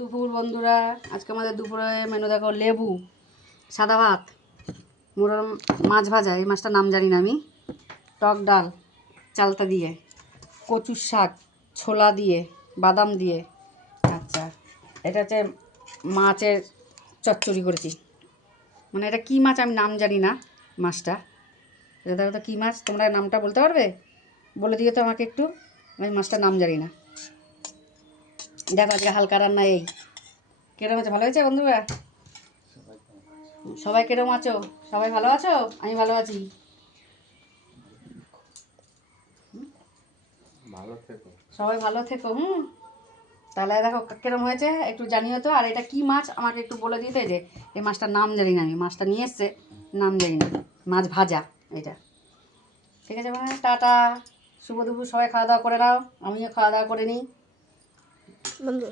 দুপুর বন্ধুরা, আজকে আমাদের দুপুরে মেনু দেখো, লেবু, সাদা ভাত, মোরম, মাছ ভাজা, এই মাছটার নাম জানি না আমি, টক ডাল চালতা দিয়ে, কচুর শাক ছোলা দিয়ে, বাদাম দিয়ে, আচ্ছা এটা হচ্ছে মাছের চচ্চড়ি করেছি। মানে এটা কী মাছ আমি নাম জানি না মাছটা, এটা দেখো তো কী মাছ, তোমরা নামটা বলতে পারবে? বলে দিও তো আমাকে একটু, আমি মাছটার নাম জানি না। দেখো আজকে হালকা রান্না এই। কিরম আছে? ভালো হয়েছে বন্ধুরা? সবাই কিরম আছো? সবাই ভালো আছো? আমি ভালো আছি। সবাই ভালো থেকো। তাহলে দেখো কিরম হয়েছে একটু জানিও তো। আর এটা কি মাছ আমাকে একটু বলে দিতে, যে এই মাছটার নাম জানি না আমি, মাছটা নিয়ে এসছে নাম জানি না, মাছ ভাজা এটা। ঠিক আছে মানে টাটা, শুভ দুপুর, সবাই খাওয়া দাওয়া করে নাও, আমিও খাওয়া দাওয়া করে নিই বন্ধু।